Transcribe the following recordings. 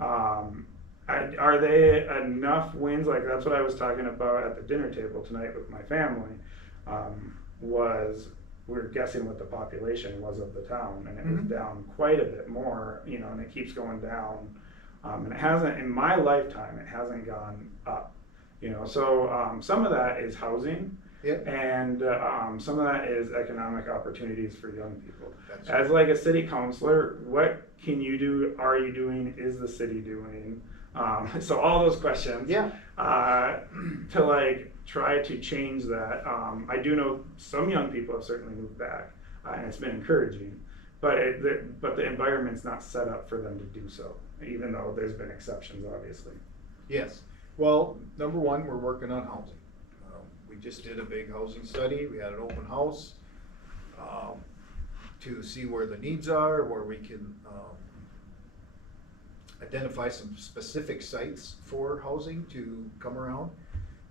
Are they enough wins? Like that's what I was talking about at the dinner table tonight with my family. Was we're guessing what the population was of the town, and it was down quite a bit more, and it keeps going down. And it hasn't, in my lifetime, it hasn't gone up. So some of that is housing. Yep. And some of that is economic opportunities for young people. That's As like a city councilor, what can you do? Are you doing? Is the city doing? So all those questions. Yeah. To like try to change that. I do know some young people have certainly moved back, and it's been encouraging. But the environment's not set up for them to do so, even though there's been exceptions, obviously. Yes. Well, number one, we're working on housing. We just did a big housing study. We had an open house to see where the needs are, where we can identify some specific sites for housing to come around.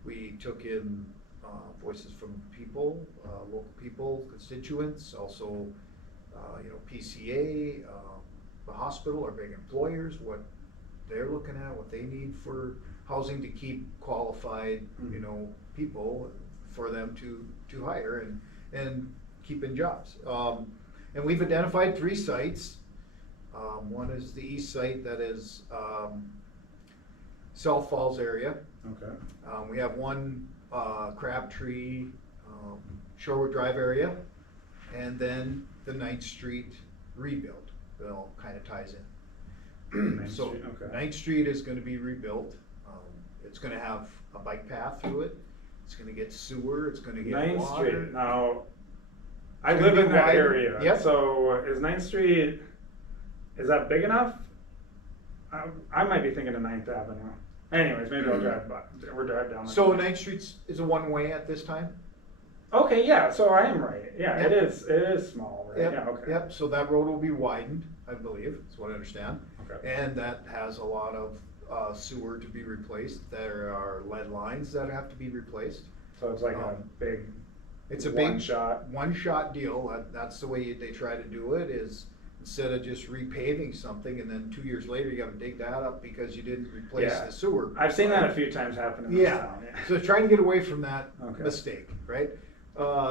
We took in voices from people, local people, constituents, also PCA, the hospital, our big employers, what they're looking at, what they need for housing to keep qualified, people for them to hire and keep in jobs. And we've identified 3 sites. One is the east site that is South Falls area. Okay. We have one Crabtree, Shorewood Drive area, and then the 9th Street rebuild that all kind of ties in. 9th So Street, okay. 9th Street is going to be rebuilt. It's going to have a bike path through it. It's going to get sewer. It's going to get 9th water. Street. Now, I It's gonna live be in that wide. area. Yep. So is 9th Street, is that big enough? I might be thinking of 9th Avenue. Anyways, maybe I'll drive by. We'll drive down. So 9th Street is a one-way at this time. Okay, yeah. So I am right. Yeah, Yep. it is. It is small, right? Yep. Yeah. Okay. Yep. So that road will be widened, I believe. That's what I understand. Okay. And that has a lot of sewer to be replaced. There are lead lines that have to be replaced. So it's like a big. It's a one big shot. one-shot deal. That's the way they try to do it. Is instead of just repaving something and then 2 years later you got to dig that up because you didn't replace Yeah. the sewer. I've seen that a few times happen in this Yeah. town. Yeah. So trying to get away from that Okay. mistake, right?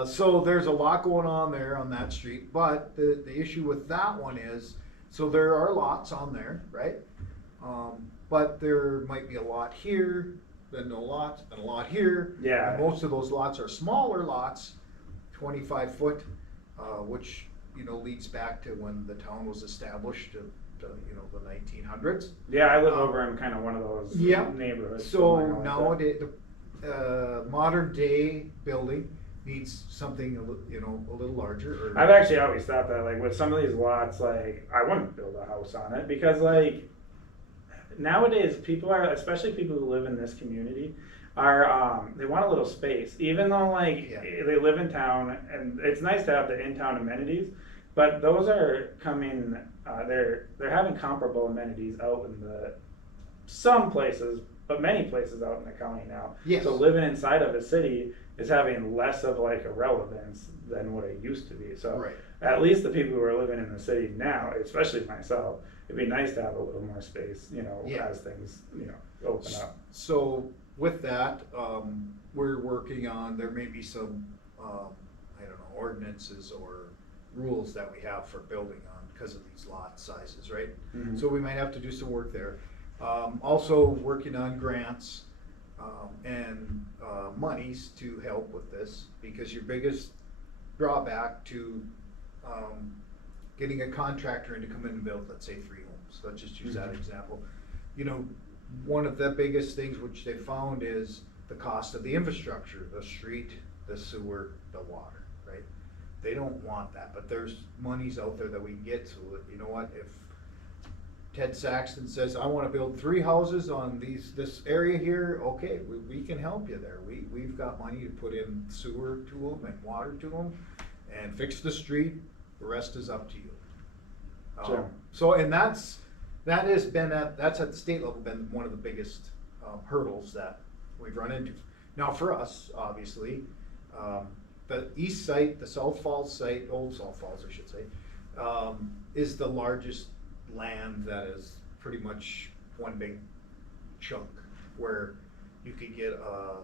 So there's a lot going on there on that street, but the issue with that one is, so there are lots on there, right? But there might be a lot here, then no lots, and a lot here. Yeah. And most of those lots are smaller lots, 25 foot, which, leads back to when the town was established, to the 1900s. Yeah, I live over in kind of one of those Yeah. neighborhoods. So something like now that. the modern day building needs something a little larger. Or I've actually always thought that, like, with some of these lots, like, I wouldn't build a house on it because, like, nowadays people are, especially people who live in this community, are they want a little space, even though like they live in town, and it's nice to have the in-town amenities, but those are coming. They're having comparable amenities out in some places, but many places out in the county now. Yes. So living inside of a city is having less of like a relevance than what it used to be. So Right. at least the people who are living in the city now, especially myself, it'd be nice to have a little more space, Yeah. as things, open up. So with that, we're working on, there may be some, ordinances or rules that we have for building on because of these lot sizes, right? Mhm. So we might have to do some work there. Also working on grants and monies to help with this, because your biggest drawback to getting a contractor in to come in and build, let's say 3 homes, let's just use that example. One of the biggest things which they found is the cost of the infrastructure, the street, the sewer, the water, right? They don't want that, but there's monies out there that we can get to it. You know what, if Ted Saxton says, I wanna build 3 houses on this area here, okay, we can help you there. We've got money to put in sewer to them and water to them and fix the street, the rest is up to you. Sure. So, and that's at the state level been one of the biggest hurdles that we've run into. Now for us, obviously, the east site, the South Falls site, Old South Falls I should say, is the largest land that is pretty much one big chunk where you could get a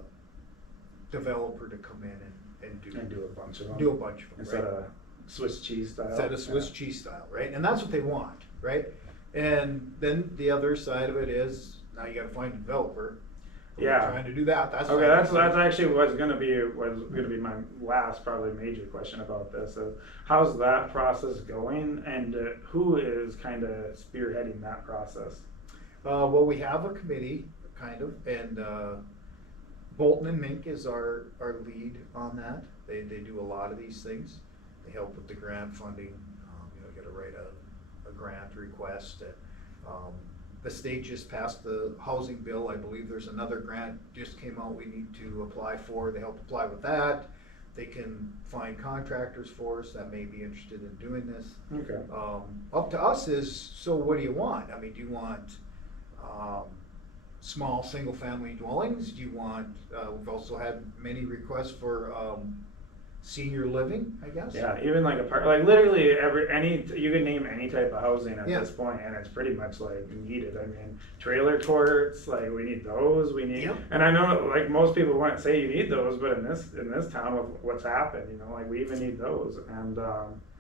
developer to come in and do a bunch of them. do a bunch of them, Instead right? of Swiss cheese style. Instead of Swiss cheese style, right? And that's what they want, right? And then the other side of it is, now you gotta find a developer. We're Yeah. Trying to do that, that's. Okay, that's actually was gonna be my last probably major question about this. Is how's that process going, and who is kind of spearheading that process? Well, we have a committee, kind of, and Bolton and Mink is our lead on that. They do a lot of these things. They help with the grant funding. You got to write a grant request. The state just passed the housing bill. I believe there's another grant just came out we need to apply for. They help apply with that. They can find contractors for us that may be interested in doing this. Okay. Up to us is, so what do you want? I mean, do you want small single-family dwellings? Do you want, we've also had many requests for senior living, I guess? Yeah, even like like literally you can name any type of housing at Yeah. this point, and it's pretty much like needed. I mean, trailer courts, like we need those. Yep. And I know like most people wouldn't say you need those, but in this town with what's happened, like we even need those, and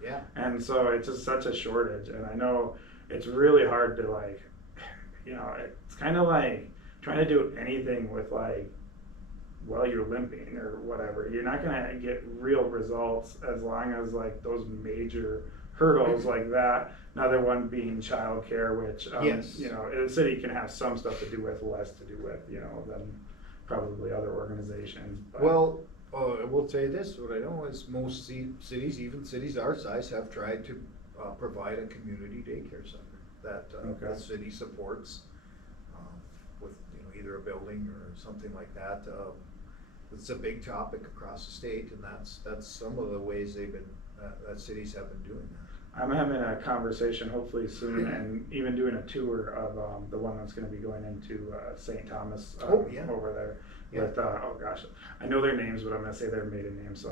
Yeah. and so it's just such a shortage, and I know it's really hard to like, it's kind of like trying to do anything with like, well, you're limping or whatever. You're not gonna get real results as long as like those major hurdles like that. Another one being childcare, which Yes. the city can have some stuff to do with, less to do with, than probably other organizations. But, Well, I will tell you this, what I know is most cities, even cities our size, have tried to provide a community daycare center that Okay. the city supports with either a building or something like that. It's a big topic across the state, and that's some of the ways they've been that cities have been doing that. I'm having a conversation hopefully soon, and even doing a tour of the one that's going to be going into St. Thomas Yeah. over there. Yeah. With oh gosh, I know their names, but I'm going to say their maiden names. So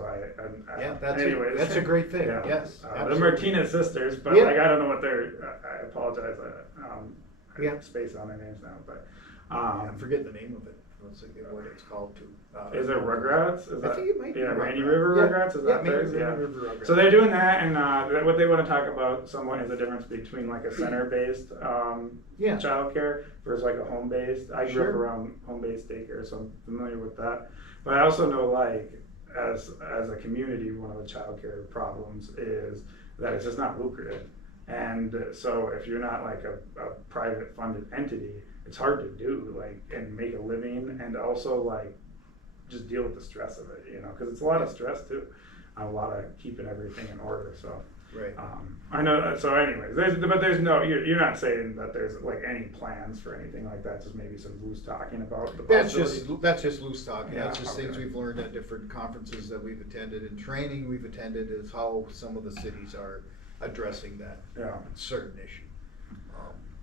Yeah, that's anyways. that's a great thing. Yeah. Yes, the absolutely. Martinez sisters, but Yeah. like I don't know what their. I apologize. I Yeah. have space on their names now, but I forget the name of it. Let's see what it's called too. is it Rugrats? Is I think it might be Rainy Rugrats. River Yeah. Rugrats? Is Yeah, that maybe theirs? Rainy Yeah. River Rugrats. So they're doing that, and what they want to talk about somewhat is the difference between like a center-based Yeah. childcare versus like a home-based. I grew Sure. up around home-based daycare, so I'm familiar with that. But I also know like as a community, one of the childcare problems is that it's just not lucrative. And so if you're not like a private funded entity, it's hard to do like and make a living, and also like just deal with the stress of it, because it's a lot of stress too, a lot of keeping everything in order. So Right. I know. So anyways, there's no. You're not saying that there's like any plans for anything like that. Just maybe some loose talking about the That's possibility. just loose talk. Yeah, That's just things okay. we've learned at different conferences that we've attended and training we've attended, is how some of the cities are addressing that Yeah. certain issue.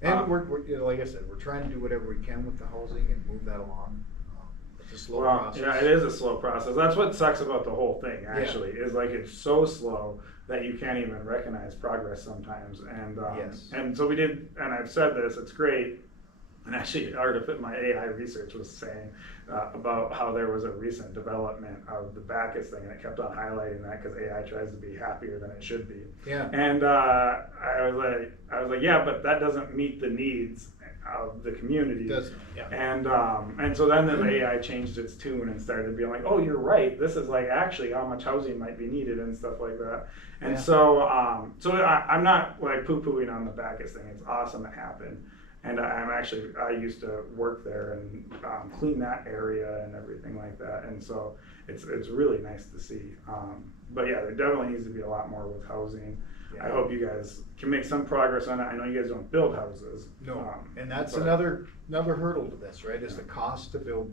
And we're like I said, we're trying to do whatever we can with the housing and move that along. It's a slow Well, process. yeah, it is a slow process. That's what sucks about the whole thing. Actually, is like it's so slow that you can't even recognize progress sometimes. And Yes. and so we did, and I've said this. It's great. And actually, my AI research was saying about how there was a recent development of the Bacchus thing, and it kept on highlighting that because AI tries to be happier than it should be. Yeah. And I was like, yeah, but that doesn't meet the needs of the community. It doesn't, yeah. And so then the AI changed its tune and started being like, oh, you're right. This is like actually how much housing might be needed and stuff like that. And Yeah. so I'm not like poo-pooing on the Bacchus thing. It's awesome it happened. And I used to work there and clean that area and everything like that. And so it's really nice to see. But yeah, there definitely needs to be a lot more with housing. Yeah. I hope you guys can make some progress on it. I know you guys don't build houses. No, and that's but- another hurdle to this, right? Is the cost to build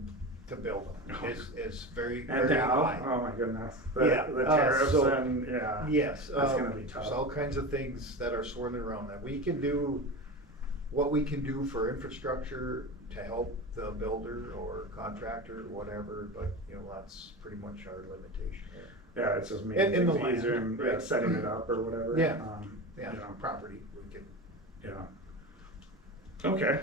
them is very, And very now, high. oh my goodness, Yeah, the tariffs so- and yeah. Yes, That's gonna be tough. there's all kinds of things that are swirling around that. We can do what we can do for infrastructure to help the builder or contractor, whatever, but that's pretty much our limitation there. Yeah, it's just making And the things land, easier and right. Setting it up or whatever. Yeah. Yeah, you know, property, we can. yeah. Okay.